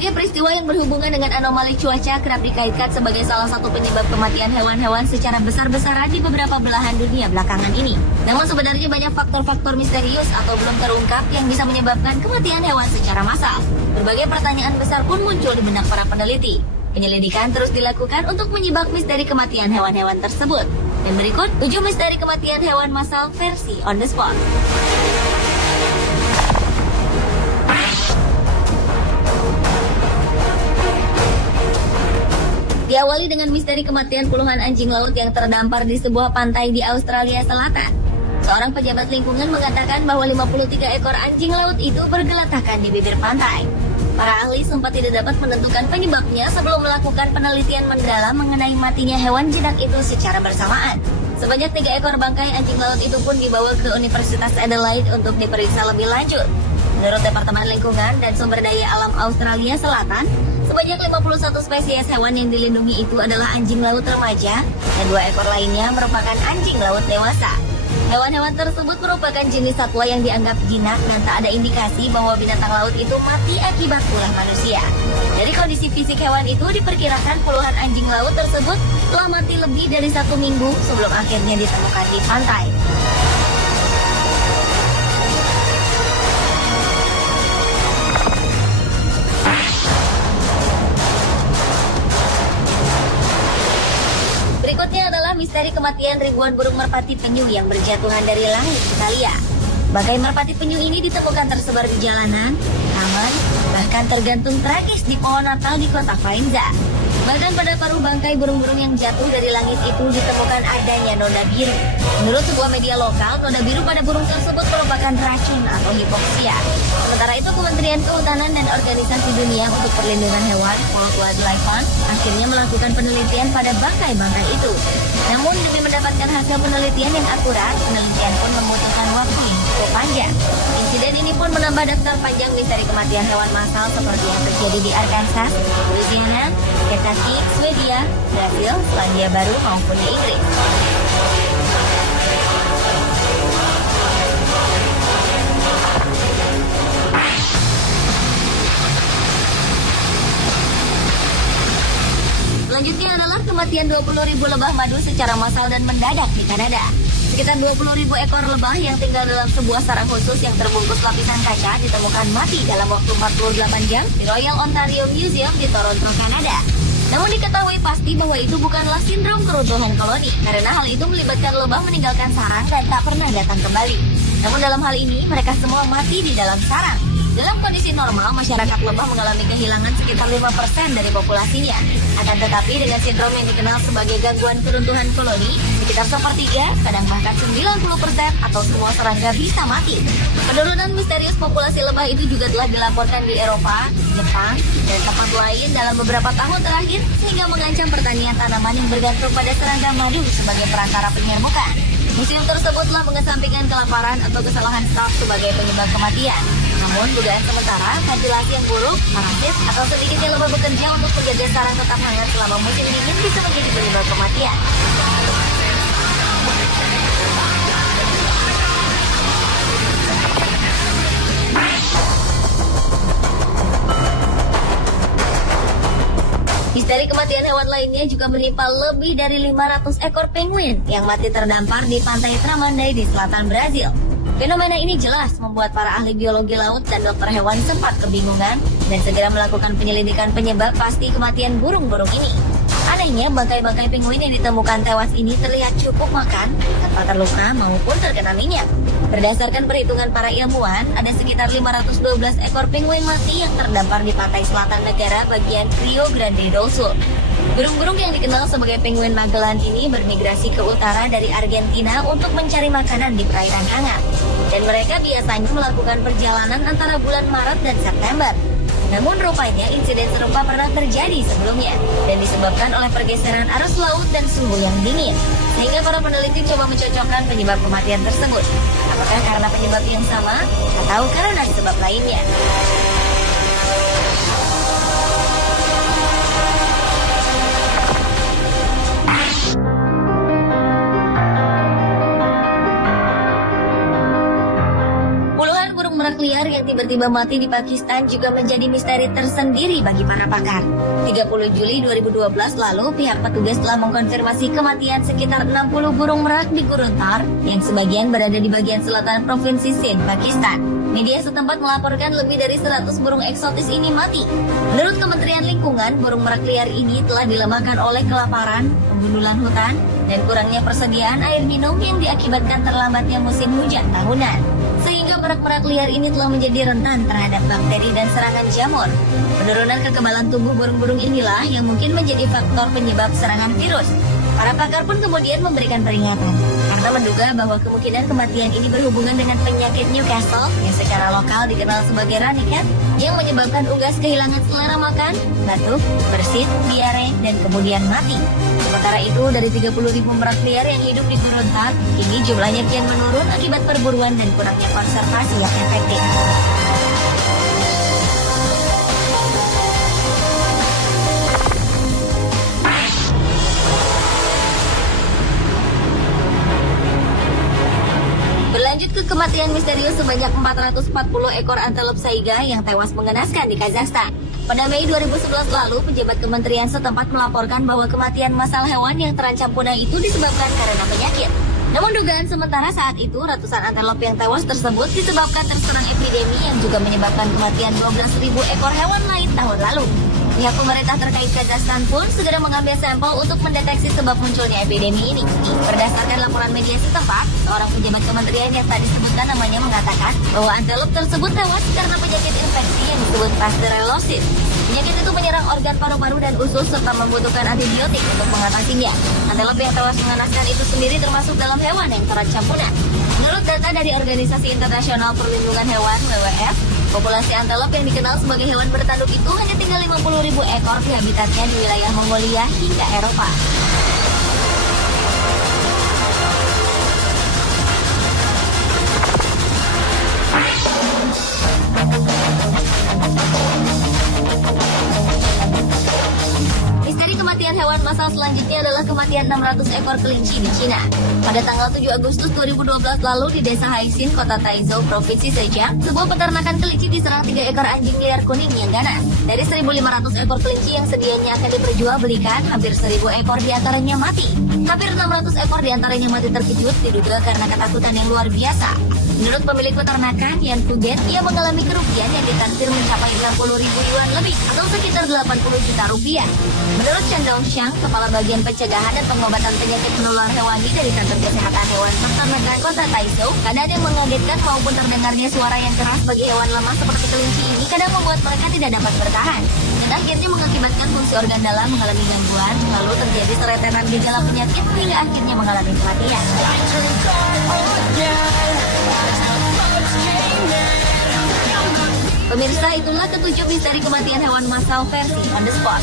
Berbagai peristiwa yang berhubungan dengan anomali cuaca kerap dikaitkan sebagai salah satu penyebab kematian hewan-hewan secara besar-besaran di beberapa belahan dunia belakangan ini. Namun sebenarnya banyak faktor-faktor misterius atau belum terungkap yang bisa menyebabkan kematian hewan secara massal. Berbagai pertanyaan besar pun muncul di benak para peneliti. Penyelidikan terus dilakukan untuk menyibak misteri kematian hewan-hewan tersebut. Dan berikut 7 misteri kematian hewan massal versi on the spot. Diawali dengan misteri kematian puluhan anjing laut yang terdampar di sebuah pantai di Australia Selatan. Seorang pejabat lingkungan mengatakan bahwa 53 ekor anjing laut itu bergeletakan di bibir pantai. Para ahli sempat tidak dapat menentukan penyebabnya sebelum melakukan penelitian mendalam mengenai matinya hewan jinak itu secara bersamaan. Sebanyak 3 ekor bangkai anjing laut itu pun dibawa ke Universitas Adelaide untuk diperiksa lebih lanjut. Menurut Departemen Lingkungan dan Sumber Daya Alam Australia Selatan, sebanyak 51 spesies hewan yang dilindungi itu adalah anjing laut remaja dan 2 ekor lainnya merupakan anjing laut dewasa. Hewan-hewan tersebut merupakan jenis satwa yang dianggap jinak dan tak ada indikasi bahwa binatang laut itu mati akibat ulah manusia. Dari kondisi fisik hewan itu diperkirakan puluhan anjing laut tersebut telah mati lebih dari 1 minggu sebelum akhirnya ditemukan di pantai. Berikutnya adalah misteri kematian ribuan burung merpati penyu yang berjatuhan dari langit Italia. Bangkai merpati penyu ini ditemukan tersebar di jalanan, taman, bahkan tergantung tragis di pohon Natal di kota Faenza. Bahkan pada paruh bangkai burung-burung yang jatuh dari langit itu ditemukan adanya noda biru. Menurut sebuah media lokal, noda biru pada burung tersebut merupakan racun atau hipoksia. Sementara itu, Kementerian Kehutanan dan Organisasi Dunia untuk Perlindungan Hewan (World Wildlife Fund) akhirnya melakukan penelitian pada bangkai-bangkai itu. Namun, demi mendapatkan hasil penelitian yang akurat, penelitian pun membutuhkan waktu yang cukup panjang. Insiden ini pun menambah daftar panjang misteri kematian hewan massal seperti yang terjadi di Arkansas, Louisiana, Kentucky, Swedia, Brasil, Selandia Baru maupun di Inggris. Selanjutnya adalah kematian 20.000 lebah madu secara massal dan mendadak di Kanada. Sekitar 20.000 ekor lebah yang tinggal dalam sebuah sarang khusus yang terbungkus lapisan kaca ditemukan mati dalam waktu 48 jam di Royal Ontario Museum di Toronto, Kanada. Namun diketahui pasti bahwa itu bukanlah sindrom keruntuhan koloni, karena hal itu melibatkan lebah meninggalkan sarang dan tak pernah datang kembali. Namun dalam hal ini, mereka semua mati di dalam sarang. Dalam kondisi normal, masyarakat lebah mengalami kehilangan sekitar 5% dari populasinya. Akan tetapi dengan sindrom yang dikenal sebagai gangguan keruntuhan koloni, sekitar sepertiga, kadang bahkan 90% atau semua serangga bisa mati. Penurunan misterius populasi lebah itu juga telah dilaporkan di Eropa, Jepang, dan tempat lain dalam beberapa tahun terakhir, sehingga mengancam pertanian tanaman yang bergantung pada serangga madu sebagai perantara penyerbukan. Museum tersebut telah mengesampingkan kelaparan atau kesalahan staf sebagai penyebab kematian. Namun, dugaan sementara, ventilasi yang buruk, parasit, atau sedikitnya lebah bekerja untuk menjaga sarang tetap hangat selama musim dingin bisa menjadi penyebab kematian. Misteri kematian hewan lainnya juga menimpa lebih dari 500 ekor penguin yang mati terdampar di pantai Tramandaí di selatan Brazil. Fenomena ini jelas membuat para ahli biologi laut dan dokter hewan sempat kebingungan dan segera melakukan penyelidikan penyebab pasti kematian burung-burung ini. Anehnya, bangkai-bangkai penguin yang ditemukan tewas ini terlihat cukup makan, tanpa terluka maupun terkena minyak. Berdasarkan perhitungan para ilmuwan, ada sekitar 512 ekor penguin mati yang terdampar di pantai selatan negara bagian Rio Grande do Sul. Burung-burung yang dikenal sebagai penguin Magellan ini bermigrasi ke utara dari Argentina untuk mencari makanan di perairan hangat. Dan mereka biasanya melakukan perjalanan antara bulan Maret dan September. Namun rupanya insiden serupa pernah terjadi sebelumnya dan disebabkan oleh pergeseran arus laut dan suhu yang dingin. Sehingga para peneliti coba mencocokkan penyebab kematian tersebut. Apakah karena penyebab yang sama atau karena sebab lainnya? liar yang tiba-tiba mati di Pakistan juga menjadi misteri tersendiri bagi para pakar. 30 Juli 2012 lalu, pihak petugas telah mengkonfirmasi kematian sekitar 60 burung merak di Gurun Thar, yang sebagian berada di bagian selatan Provinsi Sindh, Pakistan. Media setempat melaporkan lebih dari 100 burung eksotis ini mati. Menurut Kementerian Lingkungan, burung merak liar ini telah dilemahkan oleh kelaparan, penggundulan hutan, dan kurangnya persediaan air minum yang diakibatkan terlambatnya musim hujan tahunan. Sehingga merak-merak liar ini telah menjadi rentan terhadap bakteri dan serangan jamur. Penurunan kekebalan tubuh burung-burung inilah yang mungkin menjadi faktor penyebab serangan virus. Para pakar pun kemudian memberikan peringatan karena menduga bahwa kemungkinan kematian ini berhubungan dengan penyakit Newcastle yang secara lokal dikenal sebagai runny-cat yang menyebabkan unggas kehilangan selera makan, batuk, bersin, diare, dan kemudian mati. Sementara itu, dari 30.000 merak liar yang hidup di Gurun Thar, kini jumlahnya kian menurun akibat perburuan dan kurangnya konservasi yang efektif. Berlanjut ke kematian misterius sebanyak 440 ekor antelop saiga yang tewas mengenaskan di Kazakhstan. Pada Mei 2011 lalu, pejabat kementerian setempat melaporkan bahwa kematian massal hewan yang terancam punah itu disebabkan karena penyakit. Namun dugaan sementara saat itu, ratusan antelop yang tewas tersebut disebabkan terserang epidemi yang juga menyebabkan kematian 12.000 ekor hewan lain tahun lalu. Pihak pemerintah terkait Kazakhstan pun segera mengambil sampel untuk mendeteksi sebab munculnya epidemi ini. Berdasarkan laporan media setempat, seorang pejabat kementerian yang tak disebutkan namanya mengatakan bahwa antelop tersebut tewas karena penyakit infeksi yang disebut pasteurellosis. Penyakit itu menyerang organ paru-paru dan usus serta membutuhkan antibiotik untuk mengatasinya. Antelop yang tewas mengenaskan itu sendiri termasuk dalam hewan yang terancam punah. Menurut data dari Organisasi Internasional Perlindungan Hewan (WWF), populasi antelop yang dikenal sebagai hewan bertanduk itu hanya tinggal 50.000 ekor di habitatnya di wilayah Mongolia hingga Eropa. Misteri kematian hewan massal selanjutnya adalah kematian 600 ekor kelinci di Cina. Pada tanggal 7 Agustus 2012 lalu di desa Haixin, kota Taizhou, Provinsi Zhejiang, sebuah peternakan kelinci diserang 3 ekor anjing liar kuning yang ganas. Dari 1.500 ekor kelinci yang sedianya akan diperjualbelikan, hampir 1.000 ekor diantaranya mati. Hampir 600 ekor diantaranya mati terkejut diduga karena ketakutan yang luar biasa. Menurut pemilik peternakan, Yan Fugen, ia mengalami kerugian yang ditaksir mencapai 60.000 yuan lebih atau sekitar 80 juta rupiah. Menurut Chen Dongxiang, Kepala Bagian Pencegahan dan Pengobatan Penyakit Menular Hewani dari Kantor Kesehatan Hewan Peternakan Kota Taizhou, keadaan yang mengagetkan maupun terdengarnya suara yang keras bagi hewan lemah seperti kelinci ini kadang membuat mereka tidak dapat bertahan. Dan akhirnya mengakibatkan fungsi organ dalam mengalami gangguan, lalu terjadi serentetan gejala penyakit hingga akhirnya mengalami kematian. Pemirsa, itulah ketujuh misteri kematian hewan massal versi On The Spot.